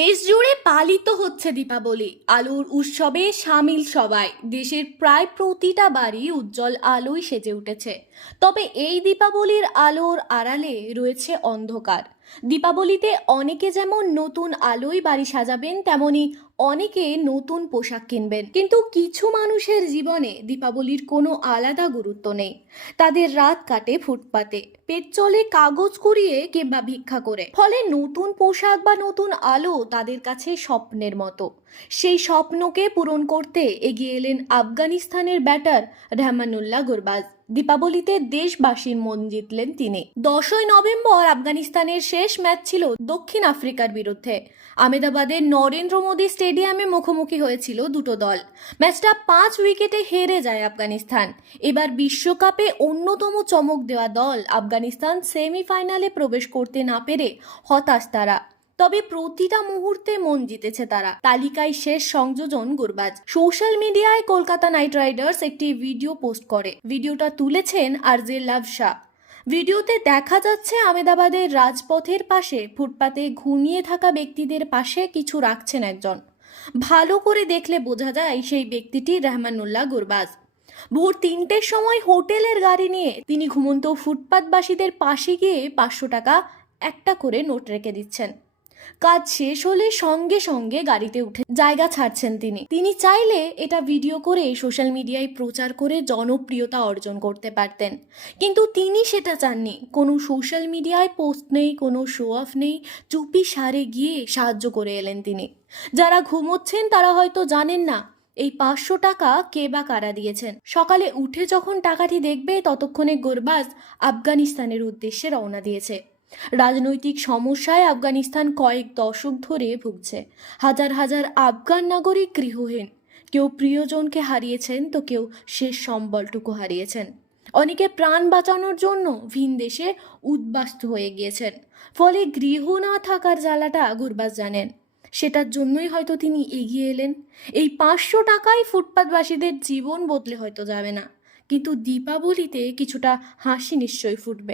দেশ জুড়ে পালিত হচ্ছে দীপাবলি। আলোর উৎসবে সামিল সবাই। দেশের প্রায় প্রতিটা বাড়ি উজ্জ্বল আলোই সেজে উঠেছে। তবে এই দীপাবলির আলোর আড়ালে রয়েছে অন্ধকার। দীপাবলিতে অনেকে যেমন নতুন আলোয় বাড়ি সাজাবেন, তেমনি অনেকে নতুন পোশাক কিনবেন। কিন্তু কিছু মানুষের জীবনে দীপাবলির কোনো আলাদা গুরুত্ব নেই। তাদের রাত কাটে ফুটপাতে পেট চলে কাগজ কুড়িয়ে কিংবা ভিক্ষা করে। ফলে নতুন পোশাক বা নতুন আলো তাদের কাছে স্বপ্নের মতো। সেই স্বপ্নকে পূরণ করতে এগিয়ে এলেন আফগানিস্তানের ব্যাটার রহমানুল্লাহ গুরবাজ। দীপাবলিতে দেশবাসীর মন জিতলেন তিনি। দশই নভেম্বর আফগানিস্তানের শেষ ম্যাচ ছিল দক্ষিণ আফ্রিকার বিরুদ্ধে। আমেদাবাদের নরেন্দ্র মোদী স্টেডিয়ামে মুখোমুখি হয়েছিল দুটো দল। ম্যাচটা পাঁচ উইকেটে হেরে যায় আফগানিস্তান। এবার বিশ্বকাপে অন্যতম চমক দেওয়া দল আফগানিস্তান সেমিফাইনালে প্রবেশ করতে না পেরে হতাশ তারা। তবে প্রতিটা মুহূর্তে মন জিতেছে তারা। তালিকায় শেষ সংযোজন গুরবাজ। সোশ্যাল মিডিয়ায় কলকাতা নাইট রাইডার্স একটি ভিডিও পোস্ট করে। ভিডিওটা তুলেছেন আরজে লাভ শাহ। ভিডিওতে দেখা যাচ্ছে আমেদাবাদের রাজপথের পাশে ফুটপাতে ঘুমিয়ে থাকা ব্যক্তিদের পাশে কিছু রাখছেন একজন। ভালো করে দেখলে বোঝা যায় সেই ব্যক্তিটি রহমানুল্লাহ গুরবাজ। ভোর তিনটের সময় হোটেলের গাড়ি নিয়ে তিনি ঘুমন্ত ফুটপাতবাসীদের পাশে গিয়ে পাঁচশো টাকা একটা করে নোট রেখে দিচ্ছেন। কাজ শেষ হলে সঙ্গে সঙ্গে গাড়িতে উঠে জায়গা ছাড়ছেন তিনি। তিনি চাইলে এটা ভিডিও করে সোশ্যাল মিডিয়ায় প্রচার করে জনপ্রিয়তা অর্জন করতে পারতেন। কিন্তু তিনি সেটা চাননি। কোনো সোশ্যাল মিডিয়ায় পোস্ট নেই, কোনো শো অফ নেই, চুপি সারে গিয়ে সাহায্য করে এলেন তিনি। যারা ঘুমোচ্ছেন তারা হয়তো জানেন না, এই পাঁচশো টাকা কে বা কারা দিয়েছেন। সকালে উঠে যখন টাকাটি দেখবে, ততক্ষণে গোরবাজ আফগানিস্তানের উদ্দেশ্যে রওনা দিয়েছে। রাজনৈতিক সমস্যায় আফগানিস্তান কয়েক দশক ধরে ভুগছে। হাজার হাজার আফগান নাগরিক গৃহহীন। কেউ প্রিয়জনকে হারিয়েছেন, তো কেউ শেষ সম্বলটুকু হারিয়েছেন। অনেকে প্রাণ বাঁচানোর জন্য ভিন দেশে উদ্বাস্তু হয়ে গিয়েছেন। ফলে গৃহ না থাকার জ্বালাটা গুরবাজ জানেন। সেটার জন্যই হয়তো তিনি এগিয়ে এলেন। এই পাঁচশো টাকায় ফুটপাতবাসীদের জীবন বদলে হয়তো যাবে না। কিন্তু দীপাবলিতে কিছুটা হাসি নিশ্চয়ই ফুটবে।